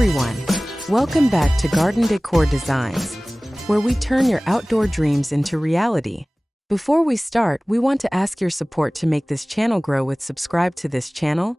everyone, welcome back to Garden Decor Designs, where we turn your outdoor dreams into reality. Before we start, we want to ask your support to make this channel grow with subscribe to this channel,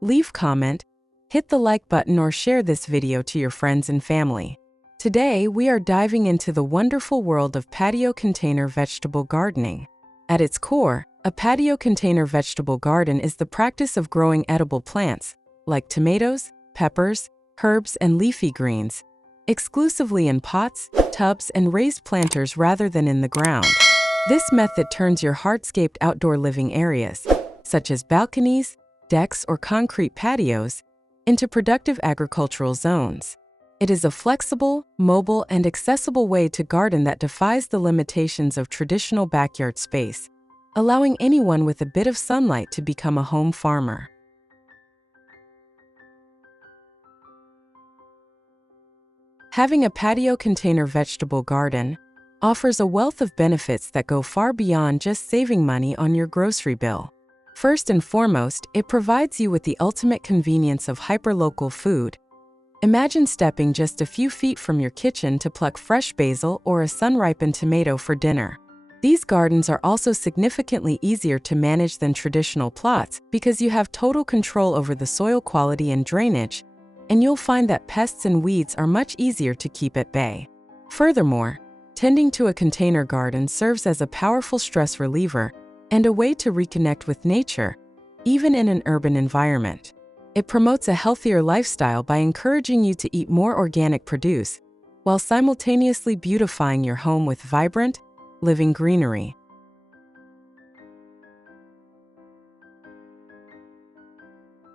leave comment, hit the like button or share this video to your friends and family. Today, we are diving into the wonderful world of patio container vegetable gardening. At its core, a patio container vegetable garden is the practice of growing edible plants, like tomatoes, peppers, herbs, and leafy greens, exclusively in pots, tubs, and raised planters rather than in the ground. This method turns your hardscaped outdoor living areas, such as balconies, decks, or concrete patios, into productive agricultural zones. It is a flexible, mobile, and accessible way to garden that defies the limitations of traditional backyard space, allowing anyone with a bit of sunlight to become a home farmer. Having a patio container vegetable garden offers a wealth of benefits that go far beyond just saving money on your grocery bill. First and foremost, it provides you with the ultimate convenience of hyperlocal food. Imagine stepping just a few feet from your kitchen to pluck fresh basil or a sun-ripened tomato for dinner. These gardens are also significantly easier to manage than traditional plots because you have total control over the soil quality and drainage, and you'll find that pests and weeds are much easier to keep at bay. Furthermore, tending to a container garden serves as a powerful stress reliever and a way to reconnect with nature, even in an urban environment. It promotes a healthier lifestyle by encouraging you to eat more organic produce, while simultaneously beautifying your home with vibrant, living greenery.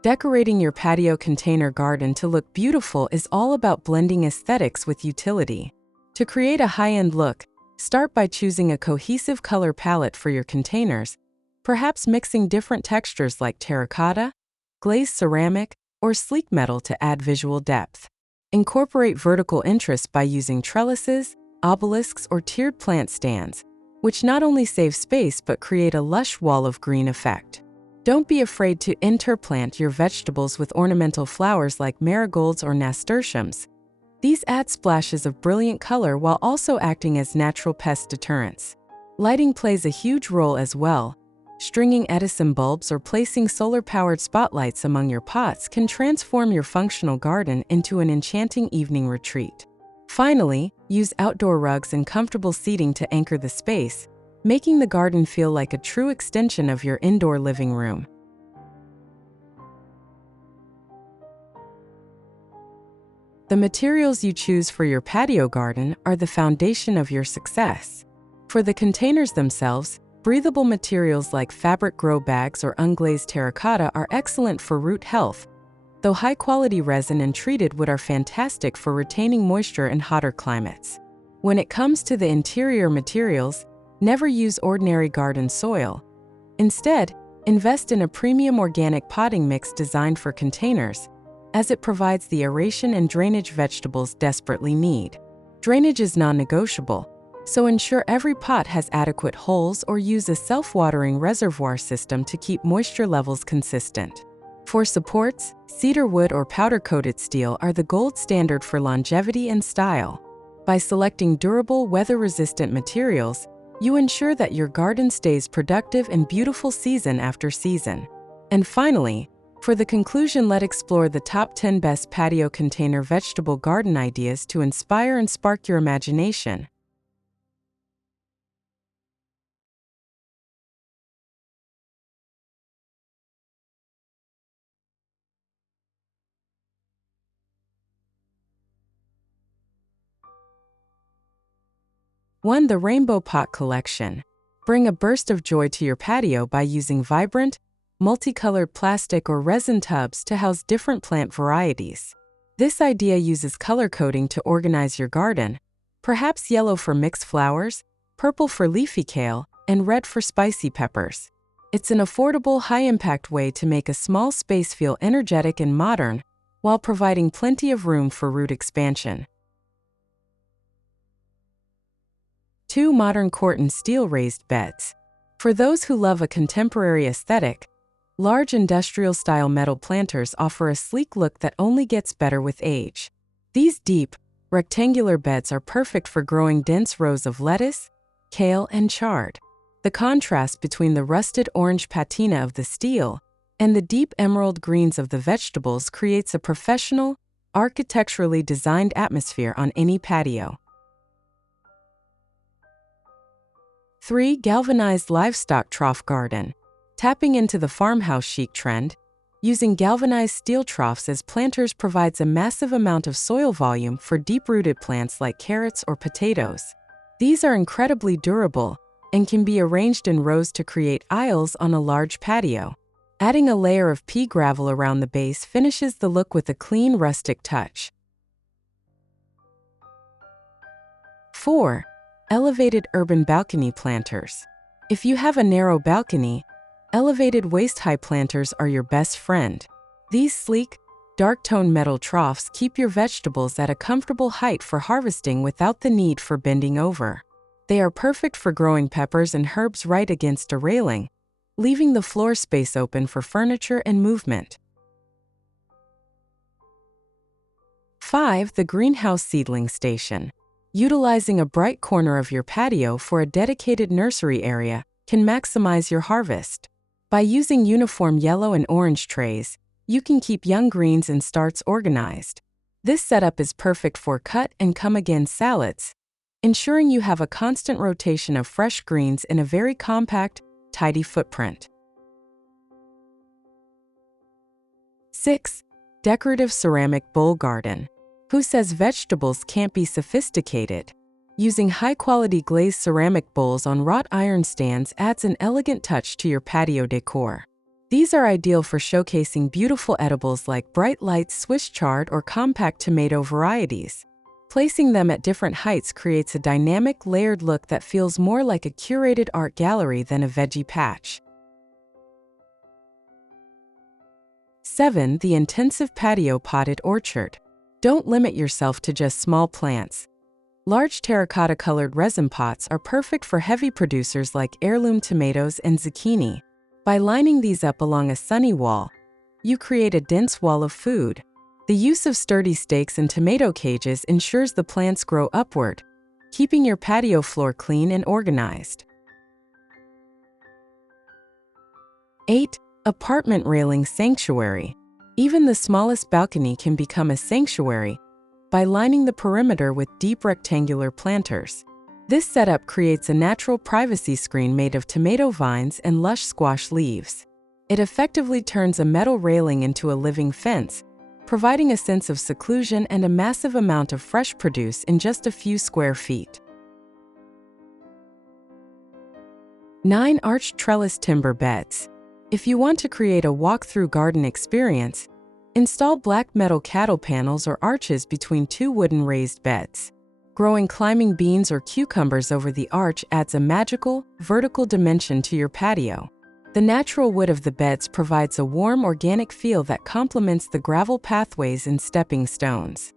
Decorating your patio container garden to look beautiful is all about blending aesthetics with utility. To create a high-end look, start by choosing a cohesive color palette for your containers, perhaps mixing different textures like terracotta, glazed ceramic, or sleek metal to add visual depth. Incorporate vertical interest by using trellises, obelisks, or tiered plant stands, which not only save space but create a lush wall of green effect. Don't be afraid to interplant your vegetables with ornamental flowers like marigolds or nasturtiums. These add splashes of brilliant color while also acting as natural pest deterrents. Lighting plays a huge role as well. Stringing Edison bulbs or placing solar-powered spotlights among your pots can transform your functional garden into an enchanting evening retreat. Finally, use outdoor rugs and comfortable seating to anchor the space, making the garden feel like a true extension of your indoor living room. The materials you choose for your patio garden are the foundation of your success. For the containers themselves, breathable materials like fabric grow bags or unglazed terracotta are excellent for root health, though high-quality resin and treated wood are fantastic for retaining moisture in hotter climates. When it comes to the interior materials, never use ordinary garden soil. Instead, invest in a premium organic potting mix designed for containers, as it provides the aeration and drainage vegetables desperately need. Drainage is non-negotiable, so ensure every pot has adequate holes or use a self-watering reservoir system to keep moisture levels consistent. For supports, cedar wood or powder-coated steel are the gold standard for longevity and style. By selecting durable, weather-resistant materials, you ensure that your garden stays productive and beautiful season after season. And finally, for the conclusion, let's explore the top 10 best patio container vegetable garden ideas to inspire and spark your imagination. One, the Rainbow Pot Collection. Bring a burst of joy to your patio by using vibrant, multicolored plastic or resin tubs to house different plant varieties. This idea uses color coding to organize your garden, perhaps yellow for mixed flowers, purple for leafy kale, and red for spicy peppers. It's an affordable, high-impact way to make a small space feel energetic and modern while providing plenty of room for root expansion. 2. Modern corten steel raised beds. For those who love a contemporary aesthetic, Large industrial-style metal planters offer a sleek look that only gets better with age. These deep, rectangular beds are perfect for growing dense rows of lettuce, kale, and chard. The contrast between the rusted orange patina of the steel and the deep emerald greens of the vegetables creates a professional, architecturally designed atmosphere on any patio. 3. Galvanized livestock trough garden. Tapping into the farmhouse chic trend, using galvanized steel troughs as planters provides a massive amount of soil volume for deep-rooted plants like carrots or potatoes. These are incredibly durable and can be arranged in rows to create aisles on a large patio. Adding a layer of pea gravel around the base finishes the look with a clean, rustic touch. 4. Elevated urban balcony planters. If you have a narrow balcony, elevated waist-high planters are your best friend. These sleek, dark-toned metal troughs keep your vegetables at a comfortable height for harvesting without the need for bending over. They are perfect for growing peppers and herbs right against a railing, leaving the floor space open for furniture and movement. 5. The greenhouse seedling station. Utilizing a bright corner of your patio for a dedicated nursery area can maximize your harvest. By using uniform yellow and orange trays, you can keep young greens and starts organized. This setup is perfect for cut and come-again salads, ensuring you have a constant rotation of fresh greens in a very compact, tidy footprint. 6. Decorative ceramic bowl garden. Who says vegetables can't be sophisticated? Using high-quality glazed ceramic bowls on wrought iron stands adds an elegant touch to your patio decor. These are ideal for showcasing beautiful edibles like bright light Swiss chard or compact tomato varieties. Placing them at different heights creates a dynamic, layered look that feels more like a curated art gallery than a veggie patch. 7. The intensive patio potted orchard. Don't limit yourself to just small plants. Large terracotta-colored resin pots are perfect for heavy producers like heirloom tomatoes and zucchini. By lining these up along a sunny wall, you create a dense wall of food. The use of sturdy stakes and tomato cages ensures the plants grow upward, keeping your patio floor clean and organized. 8. Apartment railing sanctuary. Even the smallest balcony can become a sanctuary by lining the perimeter with deep rectangular planters. This setup creates a natural privacy screen made of tomato vines and lush squash leaves. It effectively turns a metal railing into a living fence, providing a sense of seclusion and a massive amount of fresh produce in just a few square feet. 9. Arched trellis timber beds. If you want to create a walk-through garden experience, install black metal cattle panels or arches between two wooden raised beds. Growing climbing beans or cucumbers over the arch adds a magical, vertical dimension to your patio. The natural wood of the beds provides a warm, organic feel that complements the gravel pathways and stepping stones.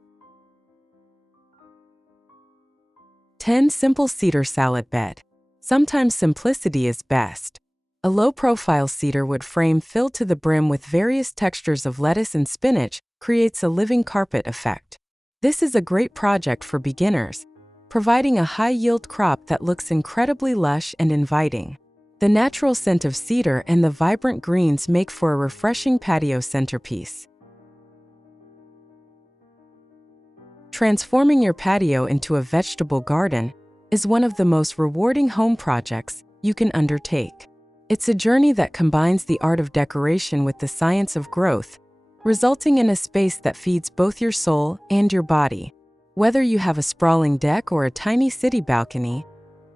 10. Simple cedar salad bed. Sometimes simplicity is best. A low-profile cedar wood frame filled to the brim with various textures of lettuce and spinach creates a living carpet effect. This is a great project for beginners, providing a high-yield crop that looks incredibly lush and inviting. The natural scent of cedar and the vibrant greens make for a refreshing patio centerpiece. Transforming your patio into a vegetable garden is one of the most rewarding home projects you can undertake. It's a journey that combines the art of decoration with the science of growth, resulting in a space that feeds both your soul and your body. Whether you have a sprawling deck or a tiny city balcony,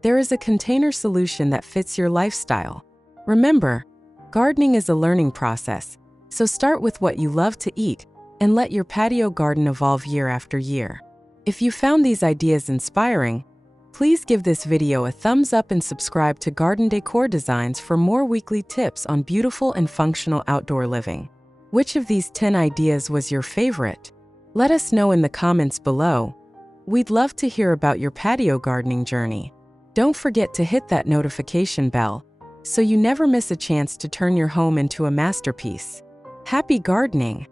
there is a container solution that fits your lifestyle. Remember, gardening is a learning process, so start with what you love to eat and let your patio garden evolve year after year. If you found these ideas inspiring, please give this video a thumbs up and subscribe to Garden Decor Designs for more weekly tips on beautiful and functional outdoor living. Which of these 10 ideas was your favorite? Let us know in the comments below. We'd love to hear about your patio gardening journey. Don't forget to hit that notification bell so you never miss a chance to turn your home into a masterpiece. Happy gardening!